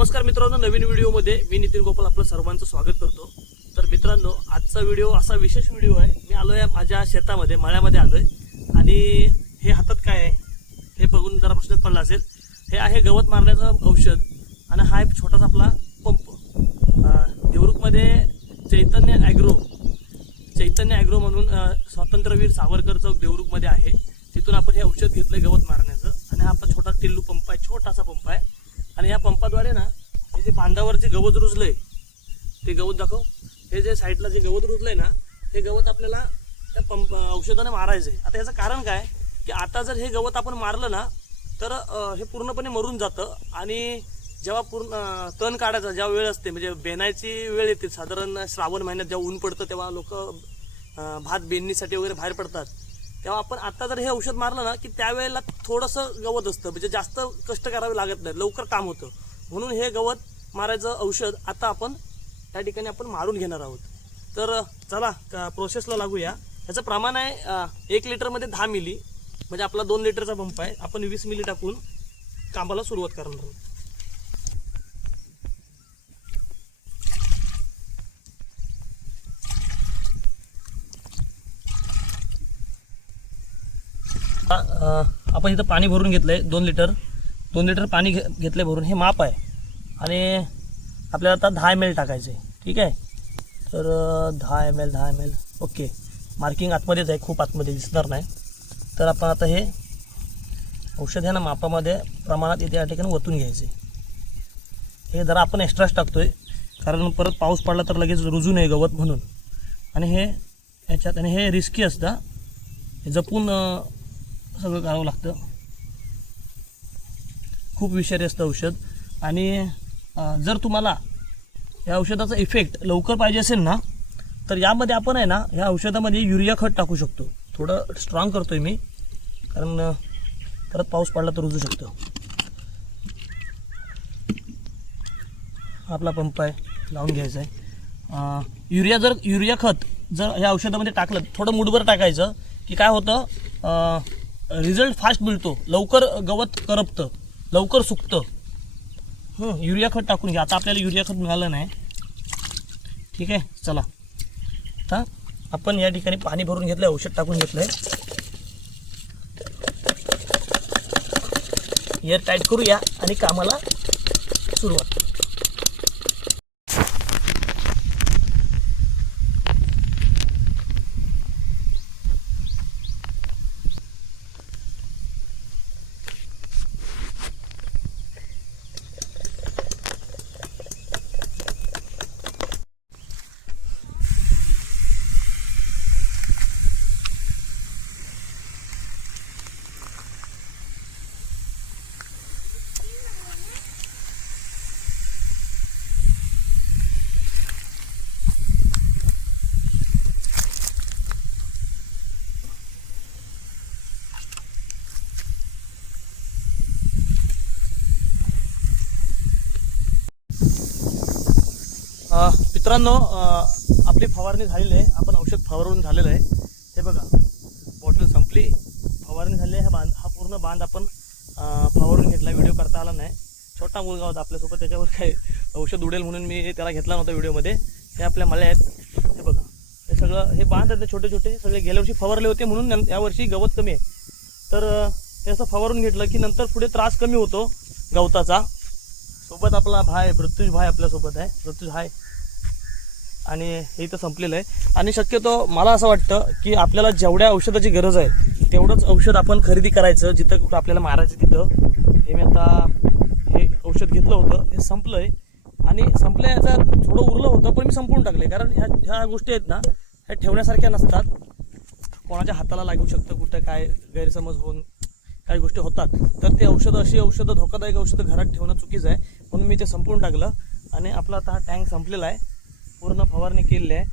नमस्कार मित्रांनो नवीन व्हिडिओमध्ये मी नितीन गोपाल आपलं सर्वांचं स्वागत करतो. तर मित्रांनो आजचा व्हिडिओ असा विशेष व्हिडिओ आहे. मी आलो आहे माझ्या शेतामध्ये मळ्यामध्ये आलो आहे आणि हे हातात काय आहे? हे बघून जरा प्रश्नच पडला असेल. हे आहे गवत मारण्याचं औषध आणि हा एक छोटासा आपला पंप. देवरुखमध्ये चैतन्य ॲग्रो चैतन्य ॲग्रो म्हणून स्वातंत्र्यवीर सावरकर चौक देवरुखमध्ये आहे. तिथून आपण हे औषध घेतलं गवत मारण्याचं. आणि हा आपला छोटा टिल्लू पंप आहे छोटासा पंप आहे. आणि या पंपाद्वारे ना हे जे बांधावरचे गवत रुजलंय ते गवत दाखव. हे जे साईडला जे गवत रुजलंय ना हे गवत आपल्याला त्या पंप औषधाने मारायचं आहे आता याचं कारण काय? की आता जर हे गवत आपण मारलं ना तर हे पूर्णपणे मरून जातं. आणि जेव्हा पूर्ण तण काढायचा जेव्हा वेळ असते म्हणजे बेनायची वेळ येते. साधारण श्रावण महिन्यात जेव्हा ऊन पडतं तेव्हा लोक भात बेनणीसाठी वगैरे बाहेर पडतात. तेव्हा आपण आता जर हे औषध मारलं ना की त्यावेळेला थोडंसं गवत असतं. म्हणजे जास्त कष्ट करावे लागत नाही. लवकर काम होतं. म्हणून हे गवत मारायचं औषध आता आपण त्या ठिकाणी आपण मारून घेणार आहोत. तर चला का प्रोसेसला लागूया. ह्याचं प्रमाण आहे एक लिटरमध्ये दहा मिली म्हणजे आपला दोन लिटरचा पंप आहे. आपण वीस मिली टाकून कामाला सुरुवात करणार आहोत. आपण इथं पाणी भरून घेतलं आहे दोन लिटर. दोन लिटर पाणी घे घेतलं भरून. हे माप आहे. आणि आपल्याला आता दहा एम एल टाकायचं आहे ठीक आहे? तर दहा एम एल दहा एम एल ओके. मार्किंग आतमध्येच आहे. खूप आतमध्ये दिसणार नाही. तर आपण आता हे औषध आहे ना मापामध्ये प्रमाणात इथे या ठिकाणी ओतून घ्यायचे हे जरा आपण एक्स्ट्राच टाकतो आहे कारण परत पाऊस पडला तर लगेच रुजू नये गवत म्हणून. आणि हे याच्यात आणि हे रिस्की असतं. हे जपून सगळं करावं लागतं. खूप विषारी असतं औषध. आणि जर तुम्हाला या औषधाचा इफेक्ट लवकर पाहिजे असेल ना तर यामध्ये आपण आहे ना ह्या औषधामध्ये युरिया खत टाकू शकतो. थोडं स्ट्रॉंग आहे मी कारण परत पाऊस पडला तर रुजू शकतो. आपला पंप आहे लावून घ्यायचा आहे युरिया जर युरिया खत जर या औषधामध्ये टाकलं थोडं मुठभर टाकायचं की काय होतं रिझल्ट फास्ट मिळतो. लवकर गवत करपतं. लवकर सुकतं. युरिया खत टाकून घ्या. आता आपल्याला युरिया खत मिळालं नाही. ठीक आहे? चला. आता आपण या ठिकाणी पाणी भरून घेतलं आहे औषध टाकून घेतलं आहे एअर टाईट करूया आणि कामाला सुरुवात अ, मित्रांनो आपली फवारणी झालेली आहे. आपण औषध फवारून झालेलं आहे. हे बघा बॉटल संपली. फवारणी झाली आहे. हा बांध हा पूर्ण बांध आपण फवारून घेतला. व्हिडिओ करता आला नाही. छोटा मुलगा होता आपल्यासोबत. त्याच्यावर काही औषध उडेल म्हणून मी त्याला घेतला नव्हता व्हिडिओमध्ये हे आपल्या मल्या आहेत. हे बघा. हे सगळं हे बांध आहेत छोटे छोटे सगळे गेल्या वर्षी फवारले होते म्हणून यावर्षी गवत कमी आहे. तर हे असं फवारून घेतलं की नंतर पुढे त्रास कमी होतो गवताचा. सोबत आपला भाय पृथ्वीज भाय आपल्यासोबत आहे. पृथ्वीज भाय आणि हे इथं संपलेलं आहे. आणि शक्यतो मला असं वाटतं की आपल्याला जेवढ्या औषधाची गरज आहे तेवढंच औषध आपण खरेदी करायचं जिथं कुठं आपल्याला मारायचं तिथं. हे मी आता हे औषध घेतलं होतं हे संपलं आहे आणि संपलं याचं थोडं उरलं होतं पण मी संपवून टाकले कारण ह्या ह्या गोष्टी आहेत ना ह्या ठेवण्यासारख्या नसतात. कोणाच्या हाताला लागू शकतं कुठं काय गैरसमज होऊन काही गोष्टी होतात. तर ते औषधं अशी औषधं धोकादायक औषधं घरात ठेवणं चुकीचं आहे. म्हणून मी ते संपवून टाकलं. आणि आपला आता हा टँक संपलेला आहे. पूर्ण फवारणी केलेली आहे.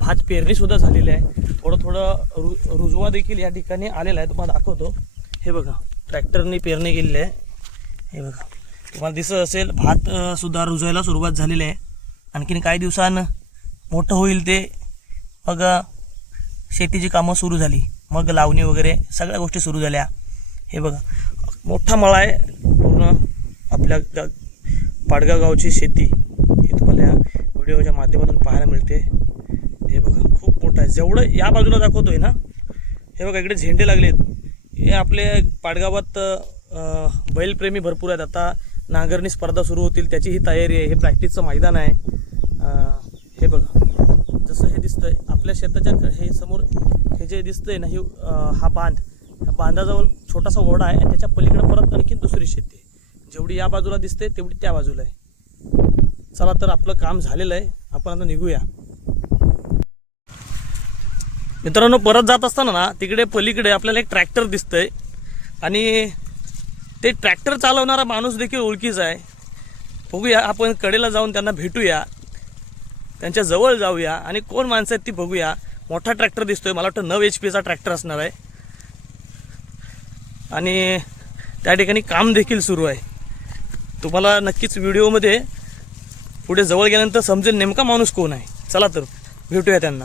भात पेरणीसुद्धा झालेली आहे. थोडं थोडं रु रुजवा देखील या ठिकाणी आलेला आहे. तुम्हाला दाखवतो. हे बघा ट्रॅक्टरने पेरणी केलेली आहे. हे बघा तुम्हाला दिसत असेल भात सुद्धा रुजवायला सुरुवात झालेली आहे. आणखीन काही दिवसानं मोठं होईल ते. मग शेतीची कामं सुरू झाली. मग लावणी वगैरे सगळ्या गोष्टी सुरू झाल्या. हे बघा मोठा मळा आहे. पूर्ण आपल्या गा पाडगाव गावची शेती. व्हिडिओच्या माध्यमातून पाहायला मिळते. हे बघा खूप मोठं आहे. जेवढं या बाजूला दाखवतोय ना हे बघा इकडे झेंडे लागलेत. हे आपले पाडगावात बैलप्रेमी भरपूर आहेत. आता नांगरणी स्पर्धा सुरू होतील त्याची ही तयारी आहे. हे प्रॅक्टिसचं मैदान आहे. हे बघा जसं हे दिसतंय आपल्या शेताच्या हे समोर हे जे दिसतंय ना हे हा बांध ह्या बांधाजवळ छोटासा ओढा आहे आणि त्याच्या पलीकडे परत आणखी दुसरी शेती आहे. जेवढी या बाजूला दिसते तेवढी त्या बाजूला आहे. चला तर आपलं काम झालेलं आहे. आपण आता निघूया. मित्रांनो परत जात असताना ना तिकडे पलीकडे आपल्याला एक ट्रॅक्टर दिसतंय. आणि ते ट्रॅक्टर चालवणारा माणूस देखील ओळखीचा आहे. बघूया आपण कडेला जाऊन त्यांना भेटूया. त्यांच्या जवळ जाऊया. आणि कोण माणसं आहेत ती बघूया. मोठा ट्रॅक्टर दिसतोय. मला वाटतं नऊ एच पीचा ट्रॅक्टर असणार आहे. आणि त्या ठिकाणी काम देखील सुरू आहे. तुम्हाला नक्कीच व्हिडिओमध्ये पुढे जवळ गेल्यानंतर समजेल नेमका माणूस कोण आहे. चला तर भेटूया त्यांना.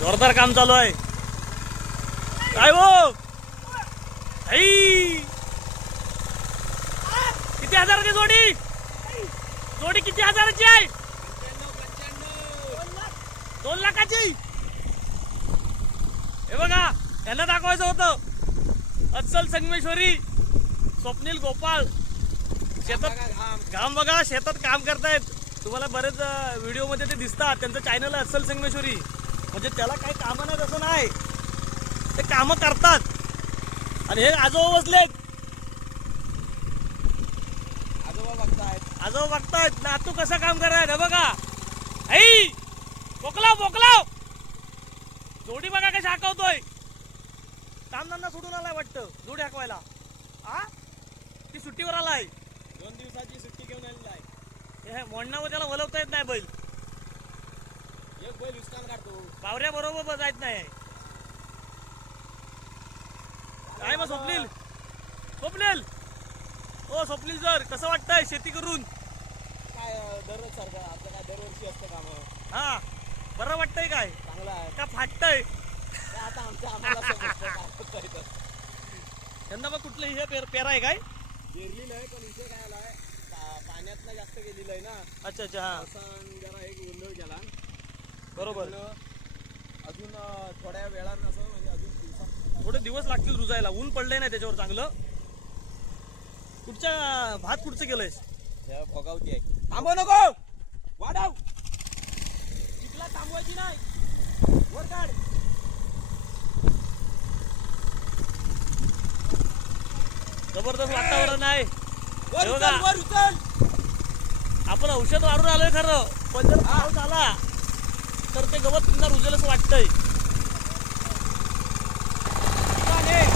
जोरदार काम चालू आहे. काय हो? किती हजाराची जोडी? जोडी किती हजाराची आहे? दोन लाखाची? हे बघा यांना दाखवायचं होतं. अस्सल संगमेश्वरी स्वप्नील गोपाळ शेतात काम बघा शेतात काम करतायत. तुम्हाला बरेच व्हिडिओमध्ये ते दिसतात. त्यांचं चॅनल आहे अस्सल संगमेश्वरी. म्हणजे त्याला काही कामं नाही तसं नाही. ते कामं करतात. आणि हे आजोबा बसलेत. आजोबा बघतायत. आजोबा बघतायत. नातू कसं काम करायला बघा. आई! मोकलाव मोकलाव जोडी बघा कशी हाकवतोय. कामधंदा सोडून आलाय वाटतं जोडी हाकवायला. हा ती सुट्टीवर आलाय. दोन दिवसाची सुट्टी घेऊन आलेला आहे. हे मोडण्यावर त्याला वलवता येत नाही बैल. एक बैल हुसकान काढतो. बावऱ्या बरोबर जायत नाही. काय मग स्वप्नील? स्वप्नील? ओ स्वप्नील सर कसं वाटतंय शेती करून? काय दररोज सारखं आपलं काय दरवर्षी असतं काम. हा. बरं वाटतंय काय? चांगलं आहे. का फाटतंय? आता आमच्या आम्हाला समजतं काय? होतंय तर. यंदा मग कुठलं हे पेर पेरा आहे काय? पेरलेलं आहे पण इथे काय आलाय? पा- पाण्यातनं जास्त गेलेलं आहे ना. अच्छा अच्छा हा. पावसानं जरा एक गोंधळ केला बरोबर. अजून अं, थोड्या वेळानं असं म्हणजे अजून दिवसात थोडे दिवस लागतील रुजायला. ऊन पडलंय नाही त्याच्यावर चांगलं? कुठच्या भात कुठचं केलंयस? ह्या भोगावती आहे. थांबव नको! वाढव! जबरदस्त वातावरण आहे. आपण औषध मारून आलोय खरं पण जर पाऊस आला तर ते गवत पुन्हा रुजेल असं वाटतंय चालेल.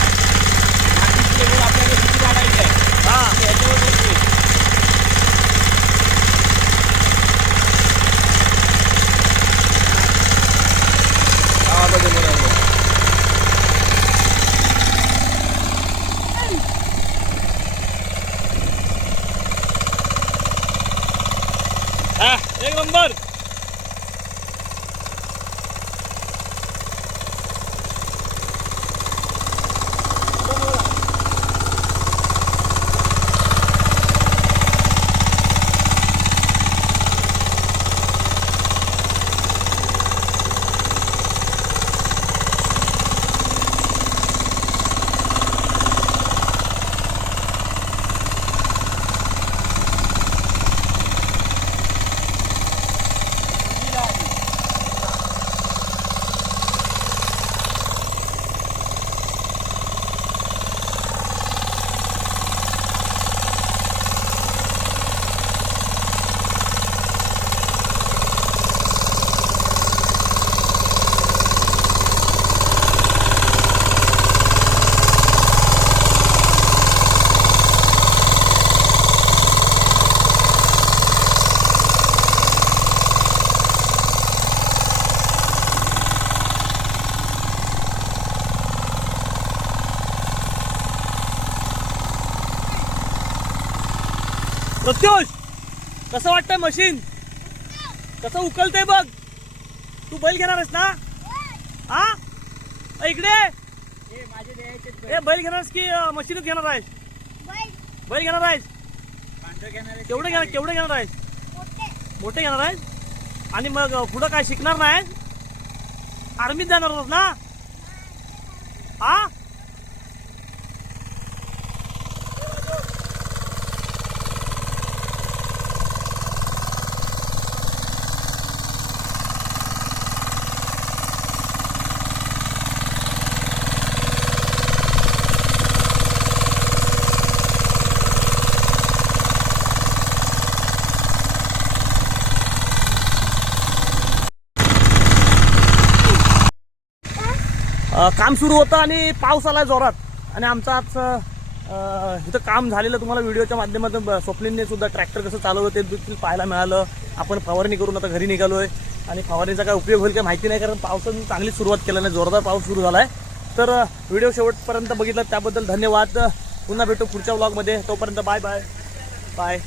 मातीची लेवल आपल्याला किती वाढायची आहे हा याच्यावर बघतोय. हा, बघ, बघ, बघ. हा प्रत्युष कसं वाटतंय मशीन? कसं उकलतंय बघ. तू बैल घेणार आहेस ना? हा? इकडे. ए, बैल घेणार की मशीनच घेणार आहेस? बैल घेणार आहेस? घेणार आहे. केवढे घेणार केवढे घेणार आहेस? मोठे घेणार आहेस? आणि मग पुढं काय शिकणार नाही आर्मीत जाणार होतात ना? हा? काम सुरू होतं आणि पाऊस आला जोरात. आणि आमचं आज इथं काम झालेलं तुम्हाला व्हिडिओच्या माध्यमातून स्वप्नींनी सुद्धा ट्रॅक्टर कसं चालवलं ते देखील पाहायला मिळालं. आपण फवारणी करून आता घरी निघालोय. आणि फवारणीचा काय उपयोग होईल काय माहिती नाही कारण पावसाने चांगली सुरुवात केल्याने जोरदार पाऊस सुरू झाला आहे तर व्हिडिओ शेवटपर्यंत बघितला त्याबद्दल धन्यवाद. पुन्हा भेटू पुढच्या व्लॉगमध्ये तोपर्यंत बाय बाय बाय